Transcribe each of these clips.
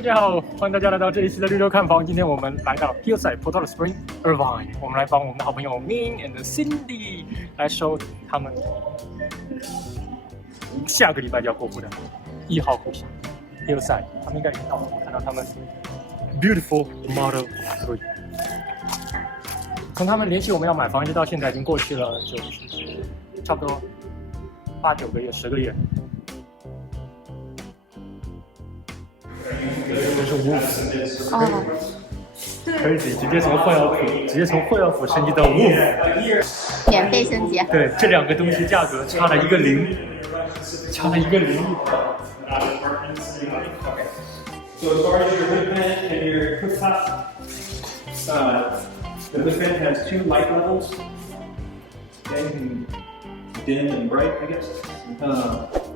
大家好，欢迎大家来到这一期的绿洲看房。今天我们来到 Hillside Portal Spring Irvine， 我们来帮我们的好朋友 Min and Cindy 来收他们下个礼拜就要过户的1号户型 Hillside， 他们应该已经到了，我看到他们 Beautiful Model 3。从他们联系我们要买房一直到现在，已经过去了差不多8、9个月、10个月。这是Wolf， 哦，对 crazy， 直接从惠而浦升级到 Wolf， 免费升级。对，这两个东西价格差了一个零，差了一个零。So as far as your hood vent and your cooktop, the hood vent has 2 light levels. Okay, dim and bright, I guess.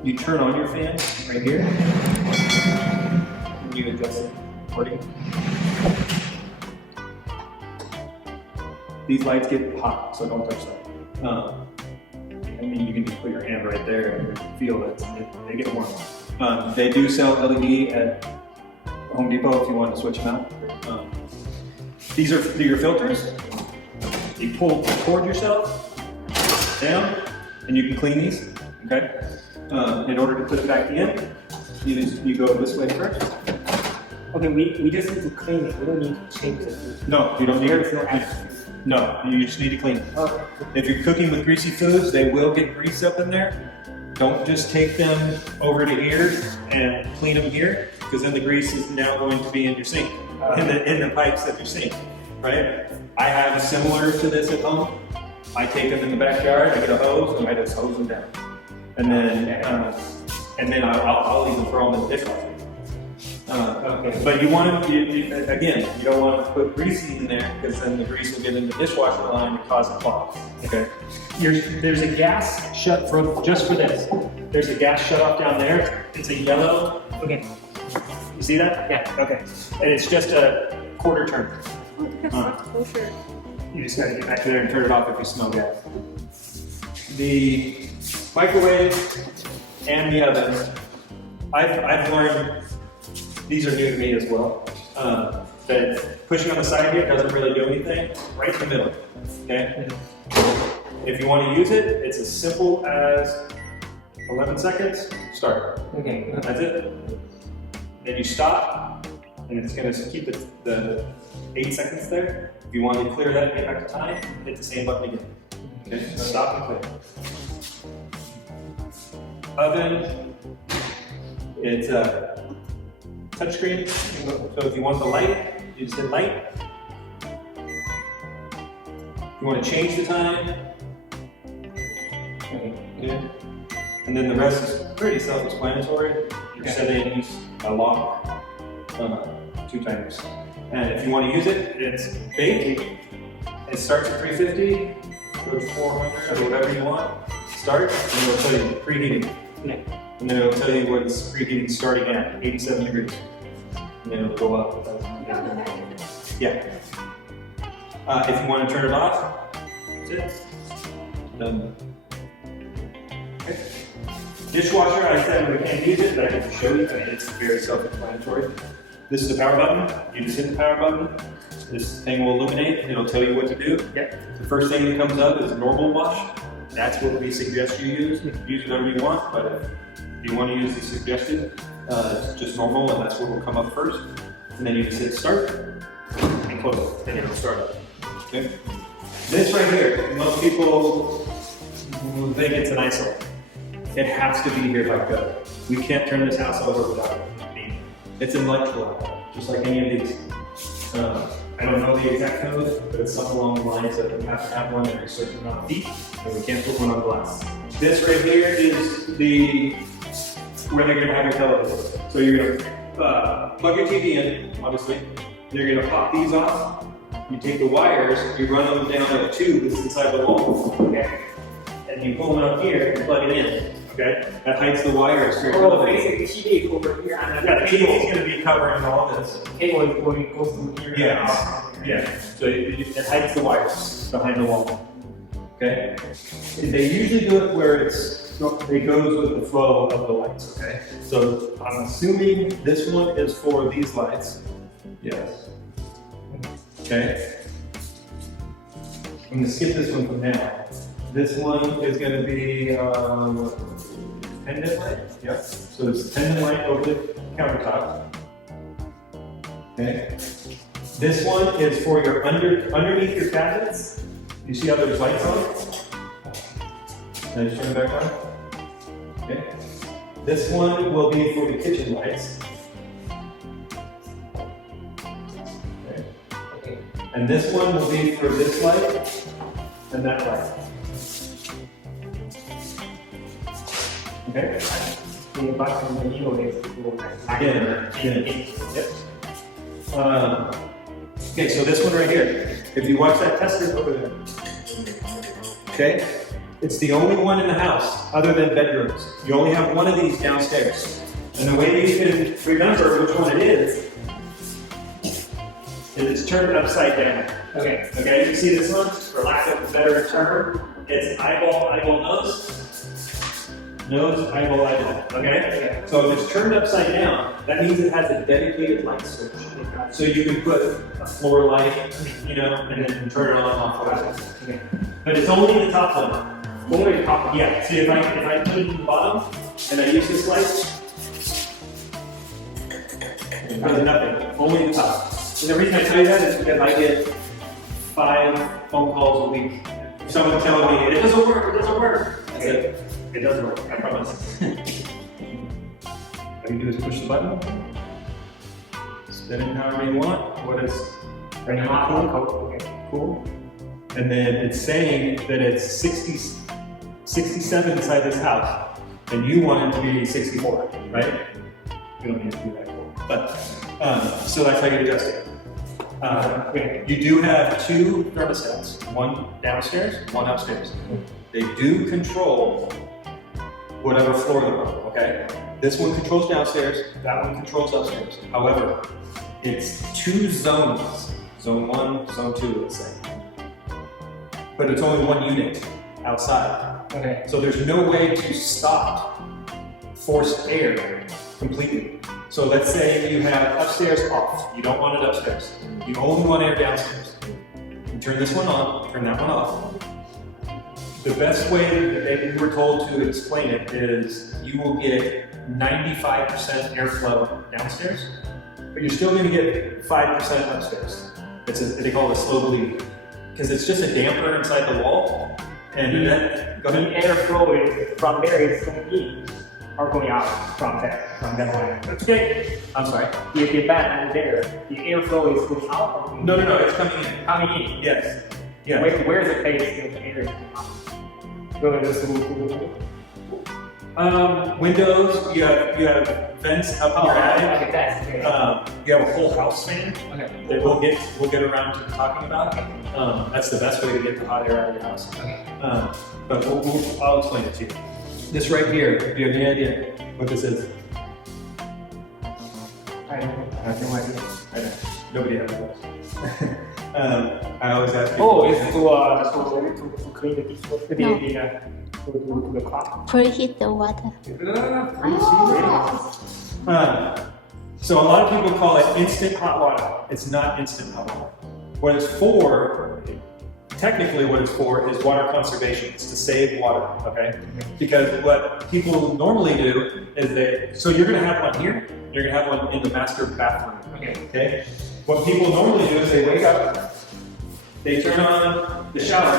You turn on your fan right here. You adjust it accordingly. These lights get hot, so don't touch them. I mean, you can just put your hand right there and feel it. They get warm. They do sell LED at Home Depot if you want to switch them out. These are your filters. You pull toward yourself, down, and you can clean these. Okay. In order to put it back in, you go this way first. Okay, we just need to clean it. We don't need to change it. No, you don't need There's no it. action. No, you just need to clean it. Okay. If you're cooking with greasy foods, they will get grease up in there. Don't just take them over to here and clean them here, because then the grease is now going to be in your sink, in the pipes of your sink, right? I have similar to this at home. I take them in the backyard, I get a hose, and I just hose them down. And then I'll even throw them in the dishwasher. Okay. But you want to, again, you don't want to put grease in there, because then the grease will get in the dishwasher line and cause a clog. Okay. There's a gas shut just for this. There's a gas shut off down there. It's a yellow. Okay. You see that? Yeah. Okay. And it's just a quarter turn. You just gotta get back Back there and turn it off if you smell gas. The microwave and the oven, I've learned, these are new to me as well, that pushing on the side here doesn't really do anything. Right in the middle, okay? If you want to use it, it's as simple as 11 seconds, start. Okay. That's it. Then you stop, and it's going to keep the 8 seconds there. If you want to clear that and get back to time, hit the same button again. Okay, so stop and clear. Oven, it's a touchscreen. So if you want the light, you just hit light. If you want to change the time, okay. And then the rest is pretty self-explanatory. Your settings, a lock, 2 timers. And if you want to use it, it's bake. It starts at 350, goes to 400, or whatever you want. Start, and it'll tell you preheating. And then it'll tell you what it's preheating starting at, 87 degrees. And then it'll go up. Yeah. If you want to turn it off, that's it. Done. Okay. Dishwasher, I said we can't use it, but I can show you. I mean, it's very self-explanatory. This is the power button. You just hit the power button. This thing will illuminate, and it'll tell you what to do. Yep. The first thing that comes up is normal wash. That's what we suggest you use. You can use whatever you want, but if you want to use the suggested, it's just normal, and that's what will come up first. And then you just hit start and close it, and it'll start up. Okay. This right here, most people think it's an ISO. It has to be here by code. We can't turn this house over without it. It's an electrical, just like any of these. I don't know the exact code, but it's something along the lines that we have to have one every certain amount of feet, and we can't put one on glass. This right here is where they're gonna have your television. So you're gonna plug your TV in, obviously. You're gonna pop these off. You take the wires, you run them down a tube that's inside the wall. Okay. And you pull them out here and plug it in. Okay, that hides the wires for your television. TV over here. Yeah, the TV is going to be covering all this. Cable is going to go through here. Yeah. So it hides the wires behind the wall. Okay. They usually do it where it's It goes with the flow of the lights, okay? So I'm assuming this one is for these lights. Yes. Okay. I'm gonna skip this one for now. This one is gonna be pendant light. Yep. So it's a pendant light over the countertop. Okay. This one is for your underneath your cabinets. You see how there's lights on? Can I just turn it back on? Okay. This one will be for the kitchen lights. Okay. And this one will be for this light and that light. Okay. Yep. Okay, so this one right here. If you watch that tester over there. Okay. It's the only one in the house other than bedrooms. You only have one of these downstairs. And the way you can remember which one it is it's turned upside down. Okay. Okay, you see this one? For lack of a better term, it's eyeball, nose. Nose, eyeball, eyeball. Okay? So if it's turned upside down, that means it has a dedicated light switch. So you can put a floor light, you know, and then turn it on and off. Okay. But it's only the top one. Only the top one. Yeah. See, if I put it in the bottom and I use this light, it does nothing. Only the top. And the reason I tell you that is because I get 5 phone calls a week. Someone telling me, it doesn't work, it doesn't work. I said, it does work, I promise. All you do is push the button, spin it however you want. What is cool? Cool. And then it's saying that it's 67 inside this house, and you want it to be 64, right? You don't need to do that cool. But, so that's how you adjust it. You do have 2 thermostats, one downstairs, one upstairs. They do control whatever floor they're on, okay? This one controls downstairs, that one controls upstairs. However, it's 2 zones, zone 1, zone 2, let's say. But it's only 1 unit outside. Okay. So there's no way to stop forced air completely. So let's say you have upstairs off. You don't want it upstairs. You only want air downstairs. You turn this one on, turn that one off. The best way that we were told to explain it is you will get 95% airflow downstairs, but you're still going to get 5% upstairs. They call it a slow bleed, because it's just a damper inside the wall. And the airflow from there is going in or going out from there, from that line. That's okay. I'm sorry. If the fan is there, the airflow is going out or going in? No, it's coming in. Coming in? Yes. Yeah. Where's the place that the air is going out? Windows, you have vents up in your attic. Okay. You have a whole house fan that we'll get around to talking about. That's the best way to get the hot air out of your house. But I'll explain it to you. This right here, do you have any idea what this is? I have no idea. I know. Nobody has it. I always ask people. Oh, it's to clean the to the clock. Preheat the water. So a lot of people call it instant hot water. It's not instant hot water. What it's for, technically what it's for is water conservation. It's to save water, okay? Because what people normally do is so you're gonna have one here, you're gonna have one in the master bathroom, okay? What people normally do is they wake up, they turn on the shower,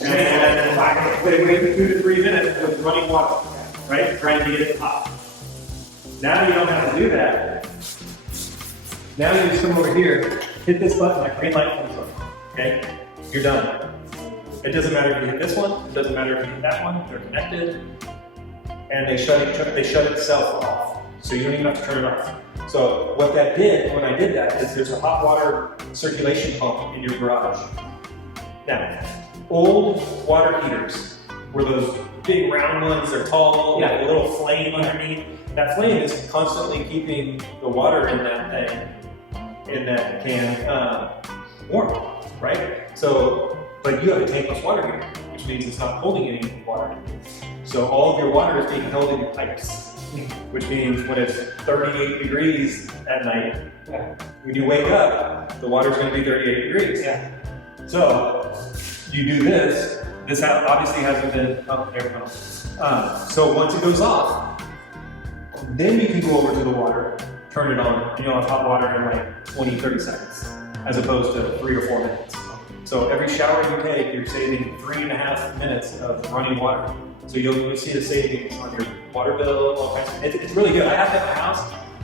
and they wait 2 to 3 minutes with running water, right? Trying to get it hot. Now you don't have to do that. Now you just come over here, hit this button, that green light comes on, okay? You're done. It doesn't matter if you hit this one, it doesn't matter if you hit that one, they're connected, and they shut itself off. So you don't even have to turn it off. So what that did, when I did that, is there's a hot water circulation pump in your garage. Now, old water heaters were those big round ones, they're tall, with a little flame underneath. That flame is constantly keeping the water in that thing, in that can, warm, right? So, but you have a tankless water heater, which means it's not holding any water. So all of your water is being held in your pipes, which means when it's 38 degrees at night, when you wake up, the water's going to be 38 degrees. Yeah. So you do this. This obviously hasn't been up there. So once it goes off, then you can go over to the water, turn it on, and you'll have hot water in like 20, 30 seconds, as opposed to 3 or 4 minutes. So every shower you take, you're saving 3.5 minutes of running water. So you'll see the savings on your water bill, all kinds of, it's really good. I have that at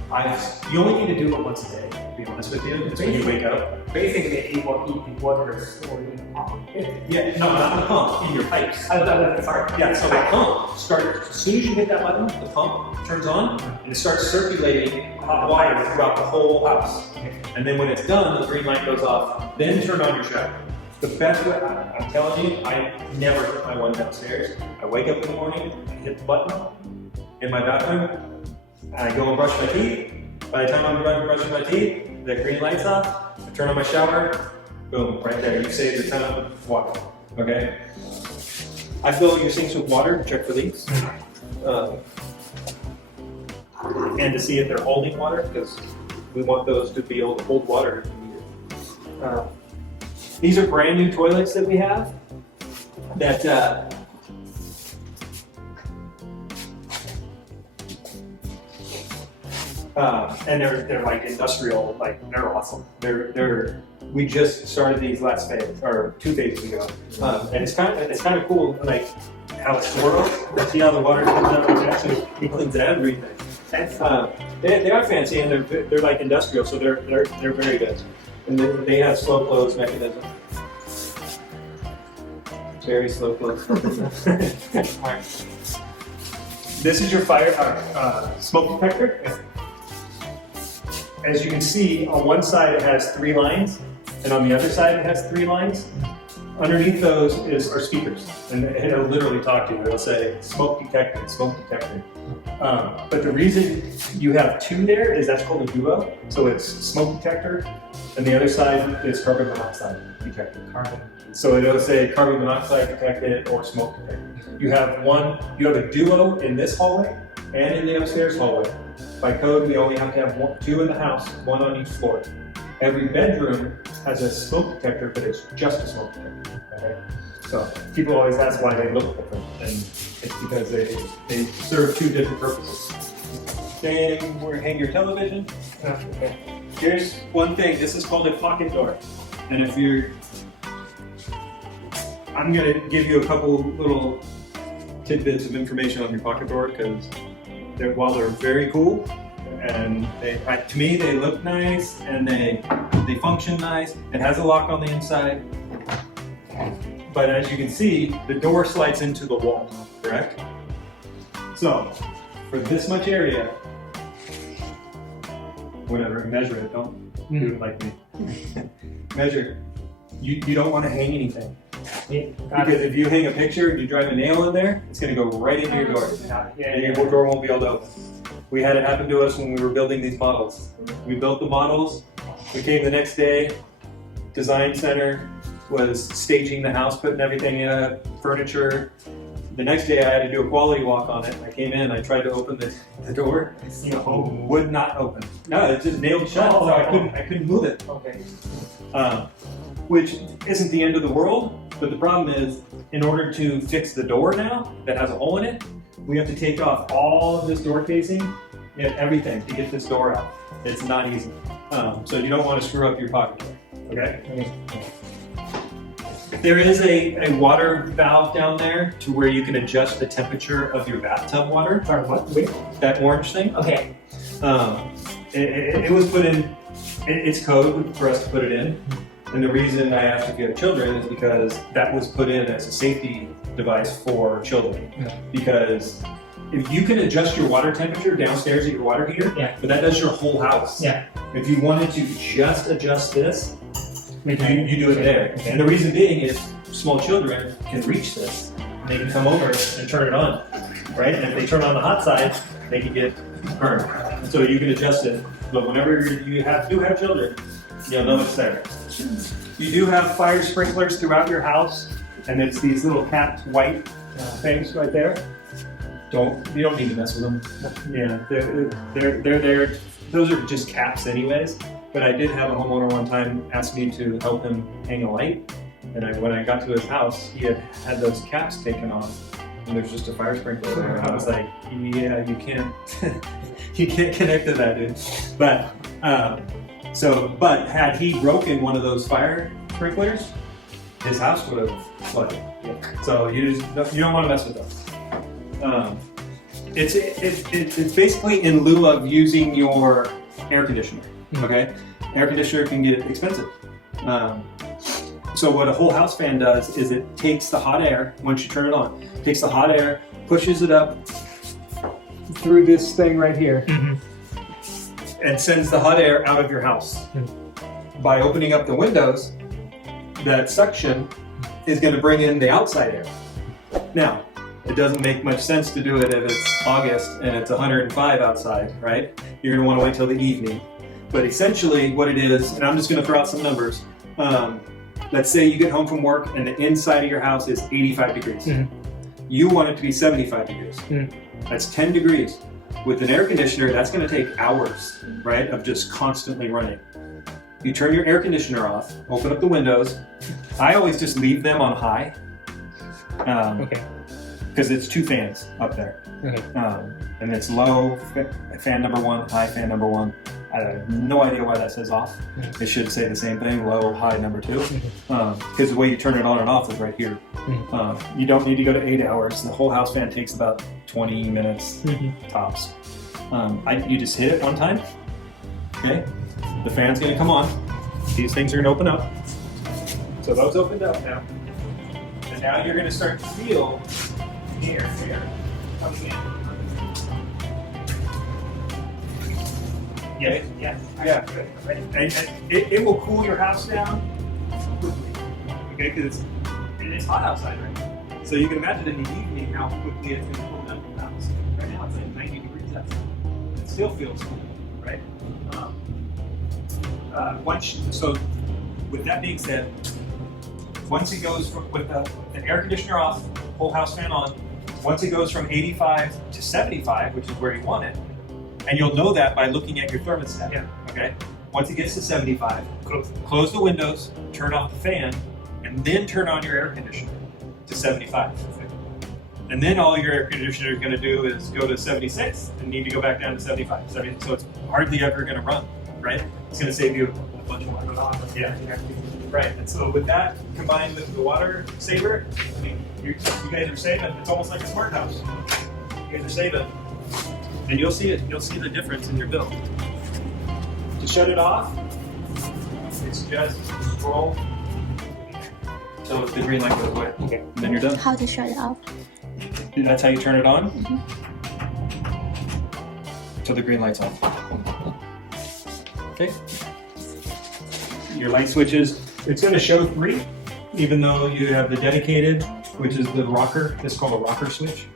my house. You only need to do it once a day, to be honest with you. It's when you wake up. Basically, it will eat the water stored in the pump. Yeah, no, not the pump, in your pipes. Sorry. Yeah, so the pump starts, as soon as you hit that button, the pump turns on, and it starts circulating hot water throughout the whole house. And then when it's done, the green light goes off, then turn on your shower. The best way, I'm telling you, I never put my one downstairs. I wake up in the morning, I hit the button in my bathroom, and I go and brush my teeth. By the time I'm done brushing my teeth, the green light's off, I turn on my shower, boom, right there. You saved a ton of water, okay? I fill your sinks with water, check for leaks. And to see if they're holding water, because we want those to be able to hold water if you need it. These are brand new toilets that we have that and they're like industrial, like they're awesome. We just started these last phase or 2 phases ago, and it's kind of cool, like how it's swirls. See how the water comes out and actually cleans everything. They are fancy and they're like industrial, so they're very good. And they have slow close mechanism. Very slow close. This is your smoke detector. As you can see, on one side it has 3 lines, and on the other side it has 3 lines. Underneath those are speakers, and it'll literally talk to you. It'll say, smoke detected, smoke detected. But the reason you have 2 there is that's called a duo. So it's smoke detector, and the other side is carbon monoxide detector. So it'll say carbon monoxide detected or smoke detected. You have a duo in this hallway and in the upstairs hallway. By code, we only have to have 2 in the house, 1 on each floor. Every bedroom has a smoke detector, but it's just a smoke detector. Okay? So people always ask why they look different, and it's because they serve 2 different purposes. Then we hang your television. Okay. Here's one thing. This is called a pocket door, and I'm going to give you a couple little tidbits of information on your pocket door because while they're very cool, and to me they look nice and they function nice. It has a lock on the inside, but as you can see, the door slides into the wall, correct? So for this much area, whatever, measure it, don't do it like me. Measure. You don't want to hang anything. Because if you hang a picture and you drive a nail in there, it's going to go right into your door. And your door won't be able to open. We had it happen to us when we were building these models. We built the models, we came the next day, design center was staging the house, putting everything in, furniture. The next day I had to do a quality walk on it. I came in, I tried to open the door, would not open. No, it just nailed shut, so I couldn't move it. Okay. Which isn't the end of the world, but the problem is, in order to fix the door now that has a hole in it, we have to take off all of this door casing and everything to get this door out. It's not easy. So you don't want to screw up your pocket door, okay? There is a water valve down there to where you can adjust the temperature of your bathtub water. Sorry, what? Wait. That orange thing? Okay. It was put in, it's code for us to put it in. And the reason I asked if you have children is because that was put in as a safety device for children. Yeah. Because if you can adjust your water temperature downstairs at your water heater, but that does your whole house. Yeah. If you wanted to just adjust this, you do it there. Okay. And the reason being is small children can reach this. They can come over and turn it on, right? And if they turn on the hot side, they can get burned. So you can adjust it. But whenever you do have children, you'll know it's there. You do have fire sprinklers throughout your house, and it's these little capped white things right there. you don't need to mess with them. Yeah, they're there. Those are just caps anyways. But I did have a homeowner one time ask me to help him hang a light. And when I got to his house, he had those caps taken off. And there's just a fire sprinkler there. And I was like, yeah, you can't, you can't connect to that, dude. But, but had he broken one of those fire sprinklers, his house would have flooded. So you don't want to mess with those. It's basically in lieu of using your air conditioner. Okay, air conditioner can get expensive. So what a whole house fan does is it takes the hot air once you turn it on, takes the hot air, pushes it up through this thing right here, and sends the hot air out of your house. By opening up the windows, that suction is going to bring in the outside air. Now, it doesn't make much sense to do it if it's August and it's 105 outside, right? You're going to want to wait till the evening. But essentially what it is, and I'm just going to throw out some numbers. Let's say you get home from work and the inside of your house is 85 degrees. You want it to be 75 degrees. That's 10 degrees. With an air conditioner, that's going to take hours, right, of just constantly running. You turn your air conditioner off, open up the windows. I always just leave them on high. Because it's 2 fans up there. And it's low fan number 1, high fan number 1. I have no idea why that says off. It should say the same thing, low, high number 2. Because the way you turn it on and off is right here. You don't need to go to 8 hours. The whole house fan takes about 20 minutes tops. You just hit it one time. Okay, the fan's gonna come on. These things are gonna open up. So those opened up now. And now you're gonna start to feel the air coming in. Yeah. And it will cool your house down quickly. Okay, because it's hot outside right now. So you can imagine in the evening how quickly it's going to cool down the house. Right now it's like 90 degrees outside. It still feels cool, right? So with that being said, once it goes with the air conditioner off, whole house fan on, once it goes from 85 to 75, which is where you want it, and you'll know that by looking at your thermostat. Okay. Once it gets to 75, close the windows, turn off the fan, and then turn on your air conditioner to 75. And then all your air conditioner is going to do is go to 76 and need to go back down to 75. So it's hardly ever going to run, right? It's going to save you a bunch of water. Yeah. Right. And so with that combined with the water saver, I mean, you guys are saving. It's almost like a smart house. You guys are saving. And you'll see it. You'll see the difference in your bill. To shut it off, it's just scroll so the green light goes away. Okay. And then you're done. How to shut it off? That's how you turn it on. So the green light's off. Okay. Your light switches. It's going to show 3, even though you have the dedicated, which is the rocker. It's called a rocker switch.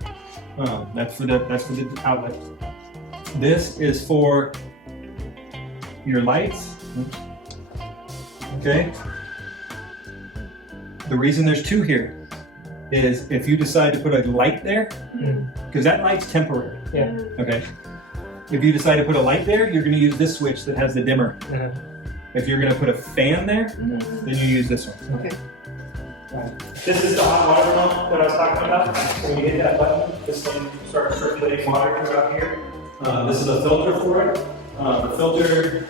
That's for the outlet. This is for your lights. Okay. The reason there's 2 here is if you decide to put a light there, because that light's temporary. Yeah. Okay. If you decide to put a light there, you're going to use this switch that has the dimmer. If you're going to put a fan there, then you use this one. Okay. This is the hot water pump that I was talking about. So when you hit that button, this thing starts circulating water throughout here. This is a filter for it. The filter,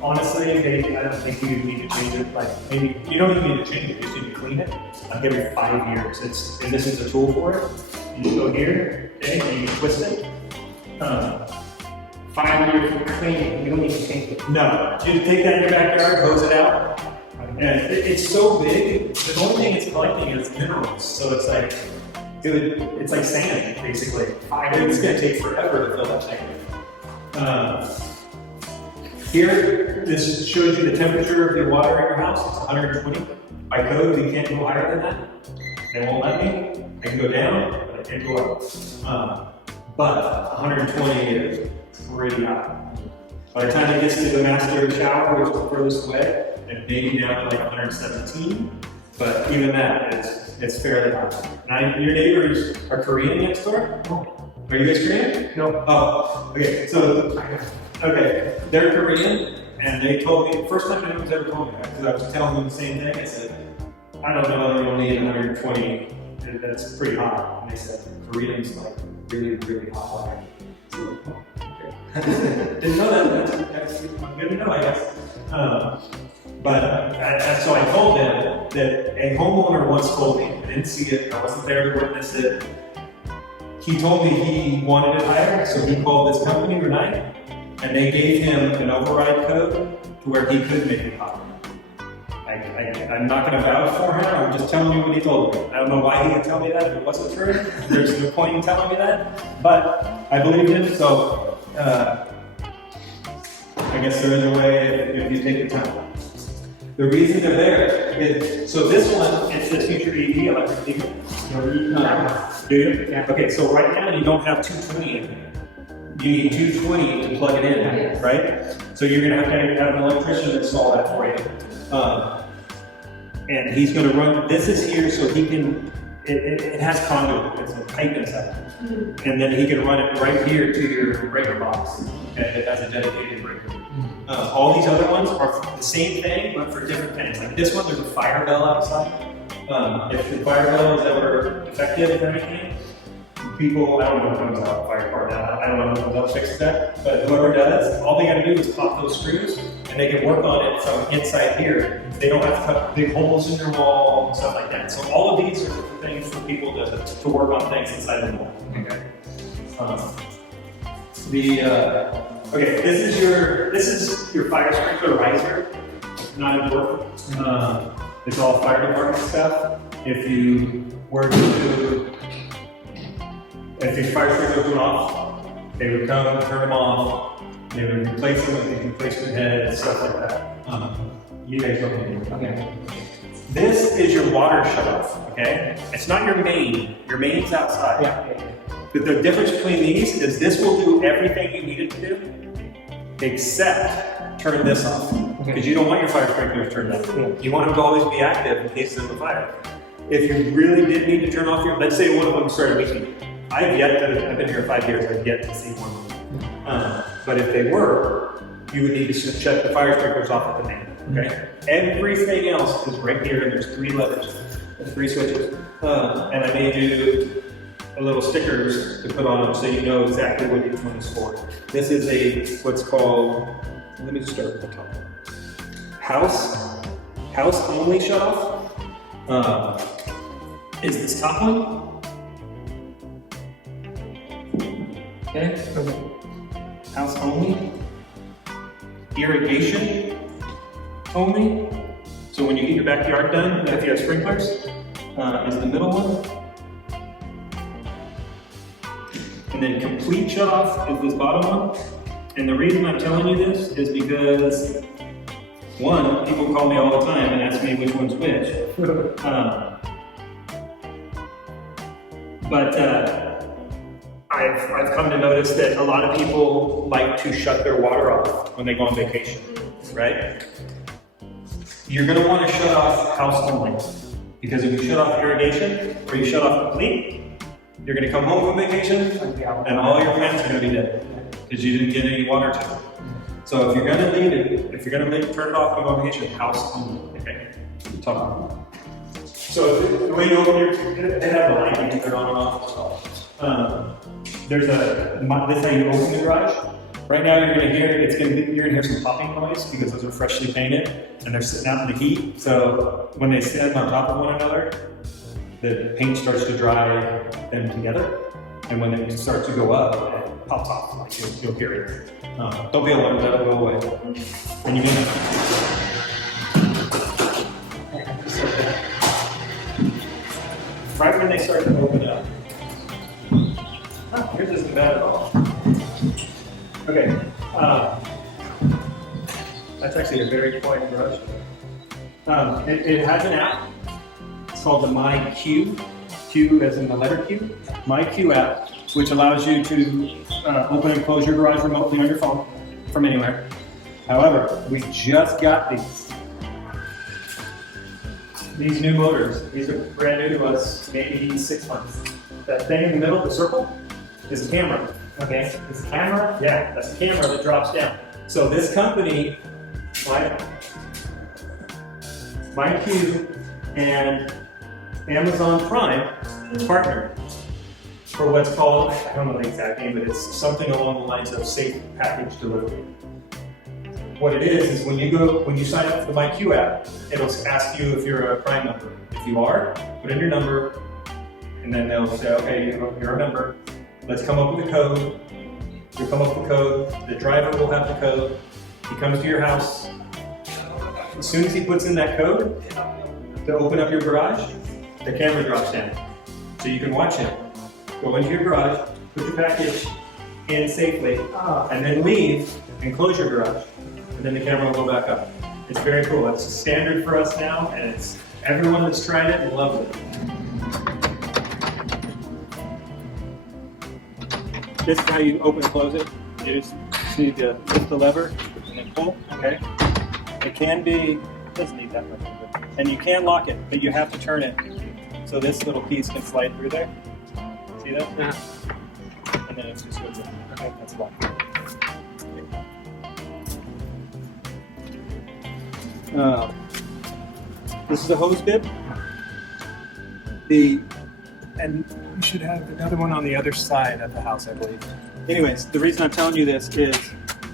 honestly, I don't think you need to change it. Like maybe you don't even need to change it; you just need to clean it. Like every 5 years. And this is a tool for it. You just go here, okay, and you twist it. 5 years of cleaning, you don't need to change it. No, you just take that in your backyard, hose it out. And it's so big, the only thing it's collecting is minerals. So it's like, it's like sand, basically. It's going to take forever to fill that tank. Here, this shows you the temperature of the water in your house. It's 120. By code, you can't go higher than that. They won't let me. I can go down, but I can't go up. But 120 is pretty high. By the time it gets to the master shower, which is the furthest away, and maybe down to like 117, but even that it's fairly high. Now, your neighbors are Korean next door? Are you guys Korean? No. Oh, okay. So, okay, they're Korean, and they told me, first time anyone's ever told me that, because I was telling them the same thing. I said, I don't know whether you'll need 120. That's pretty high. And they said, Koreans like really, really hot. So, okay. Didn't know that. That's good to know, I guess. So I told them that a homeowner once told me, I didn't see it, I wasn't there to witness it. He told me he wanted it higher, so he called this company overnight, and they gave him an override code to where he could make it higher. I'm not going to vouch for him, I'm just telling you what he told me. I don't know why he would tell me that if it wasn't true. There's no point in telling me that, but I believed him, so I guess there is a way if you take the time. The reason they're there is, so this one, it says future EV, electric vehicle. Do you? Yeah. Okay, so right now you don't have 220 in there. You need 220 to plug it in, right? So you're gonna have to have an electrician install that for you. And he's gonna run, this is here so he can, it has conduit, it's a pipe inside. And then he can run it right here to your breaker box. Okay, it has a dedicated breaker. All these other ones are the same thing, but for different things. Like this one, there's a fire bell outside. If the fire bell is ever defective or anything, people, I don't know who comes out, fire department, I don't know who else fixes that, but whoever does, all they gotta do is pop those screws, and they can work on it from inside here. They don't have to cut big holes in your wall and stuff like that. So all of these are things for people to work on things inside the wall. Okay. Okay, this is your fire sprinkler riser. Not important. It's all fire department stuff. If you were to, if your fire sprinklers went off, they would come and turn them off. They would replace them with a replacement head, stuff like that. You guys don't need it. Okay. This is your water shutoff. Okay, it's not your main. Your main's outside. Yeah. But the difference between these is this will do everything you need it to do, except turn this off. Because you don't want your fire sprinklers turned off. You want them to always be active in case there's a fire. If you really did need to turn off your, let's say one of them started leaking. I've been here 5 years, I've yet to see one of them. But if they were, you would need to shut the fire sprinklers off at the main. Okay? Everything else is right here, and there's 3 levers, 3 switches. And I made you a little stickers to put on them so you know exactly what each one is for. This is what's called, let me just start with the top. House only shut off is this top one. Okay. House only. Irrigation only. So when you get your backyard done, if you have sprinklers, is the middle one. And then complete shut off is this bottom one. And the reason I'm telling you this is because, one, people call me all the time and ask me which one's which. I've come to notice that a lot of people like to shut their water off when they go on vacation, right? You're gonna want to shut off house only. Because if you shut off irrigation or you shut off complete, you're gonna come home from vacation and all your plants are gonna be dead because you didn't get any water to them. So if you're gonna leave it, turn it off and go on vacation, house only, okay? Top. So the way you open they have the light, you can turn on and off. This is how you open the garage. Right now you're gonna hear some popping noise because those are freshly painted and they're sitting out in the heat. So when they sit on top of one another, the paint starts to dry them together. And when it starts to go up, it pops off, like you'll hear it. Don't be alarmed, that'll go away. And you can right when they start to open up. Oh, yours isn't bad at all. Okay, that's actually a very quiet brush. It has an app. It's called the MyQ. Q as in the letter Q. MyQ app, which allows you to open and close your garage remotely on your phone from anywhere. However, we just got these. these new motors, these are brand new to us, maybe 6 months. That thing in the middle, the circle, is a camera. Okay, it's a camera? Yeah, that's a camera that drops down. So this company, MyQ and Amazon Prime partnered for what's called, I don't know the exact name, but it's something along the lines of safe package delivery. What it is when you sign up for the MyQ app, it'll ask you if you're a Prime member. If you are, put in your number, and then they'll say, okay, you're a member. Let's come up with a code. You come up with the code. The driver will have the code. He comes to your house. As soon as he puts in that code to open up your garage, the camera drops down. So you can watch him go into your garage, put your package in safely, and then leave and close your garage. And then the camera will go back up. It's very cool. It's standard for us now, and it's everyone that's tried it loves it. This is how you open and close it. You just need to lift the lever and then pull. Okay. It can be, doesn't need that much, and you can lock it, but you have to turn it so this little piece can slide through there. See that? Yeah. And then it's just goes in. Okay, that's locked. This is a hose bib. And we should have another one on the other side of the house, I believe. Anyways, the reason I'm telling you this is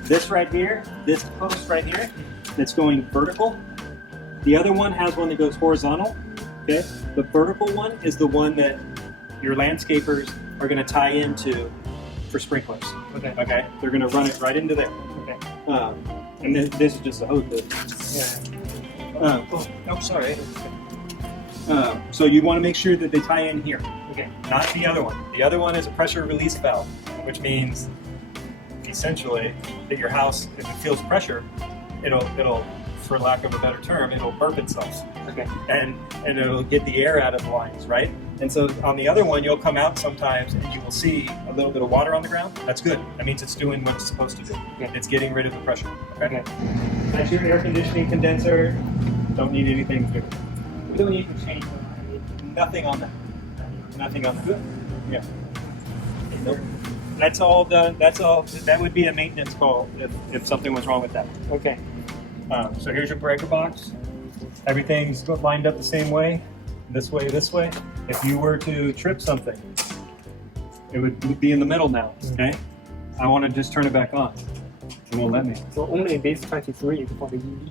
this right here, this post right here, that's going vertical. The other one has one that goes horizontal. Okay, the vertical one is the one that your landscapers are going to tie into for sprinklers. Okay. Okay, they're going to run it right into there. Okay. And then this is just a hose bib. Yeah. Sorry. So you want to make sure that they tie in here. Okay. Not the other one. The other one is a pressure release valve, which means essentially that your house, if it feels pressure, it'll, for lack of a better term, it'll burp itself. Okay. And it'll get the air out of the lines, right? And so on the other one, you'll come out sometimes and you will see a little bit of water on the ground. That's good. That means it's doing what it's supposed to do. Okay. It's getting rid of the pressure. Okay. That's your air conditioning condenser. Don't need anything bigger. We don't need to change nothing on that. Nothing on that. Yeah. Nope. That's all done. That's all. That would be a maintenance call if something was wrong with that. Okay. So here's your breaker box. Everything's lined up the same way. This way, this way. If you were to trip something, it would be in the middle now. Okay. I want to just turn it back on. It won't let me. So only this 23 is for the EV.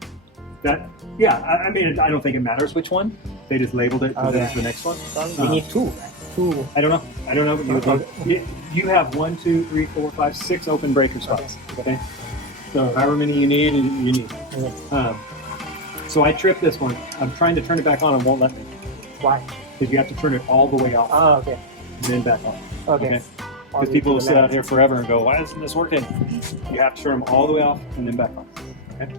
That, yeah, I mean, I don't think it matters which one. They just labeled it because it's the next one. We need two, right? Two. I don't know. I don't know what you would need. You have 1, 2, 3, 4, 5, 6 open breaker spots. Okay. So however many you need, you need. Okay. So I tripped this one. I'm trying to turn it back on and won't let me. Why? Because you have to turn it all the way off. Ah, okay. And then back on. Okay. Because people will sit out here forever and go, why isn't this working? You have to turn them all the way off and then back on. Okay.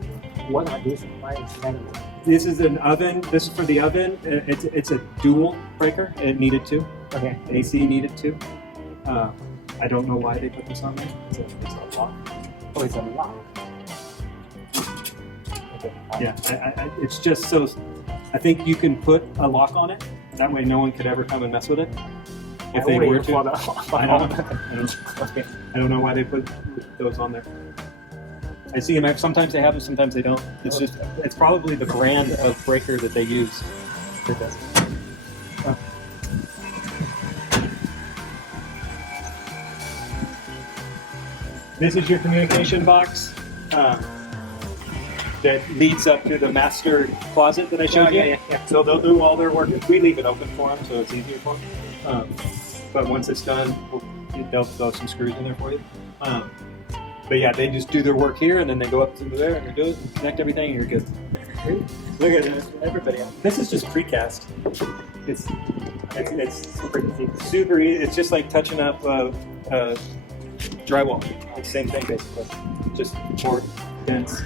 What are these? Why is manual? This is an oven. This is for the oven. It's a dual breaker. It needed two. Okay. AC needed two. I don't know why they put this on there. It's a lock. Oh, it's a lock. Okay. Yeah, it's just so. I think you can put a lock on it. That way, no one could ever come and mess with it. If they were to. I don't know why they put those on there. I see them. Sometimes they have them. Sometimes they don't. It's just. It's probably the brand of breaker that they use. That does it. This is your communication box that leads up to the master closet that I showed you. Yeah. So they'll do all their work. We leave it open for them, so it's easier for them. But once it's done, they'll throw some screws in there for you. But yeah, they just do their work here, and then they go up to there and do it, and connect everything, and you're good. Look at this, everybody. This is just precast. It's super easy. It's just like touching up drywall. It's the same thing basically, just more dense.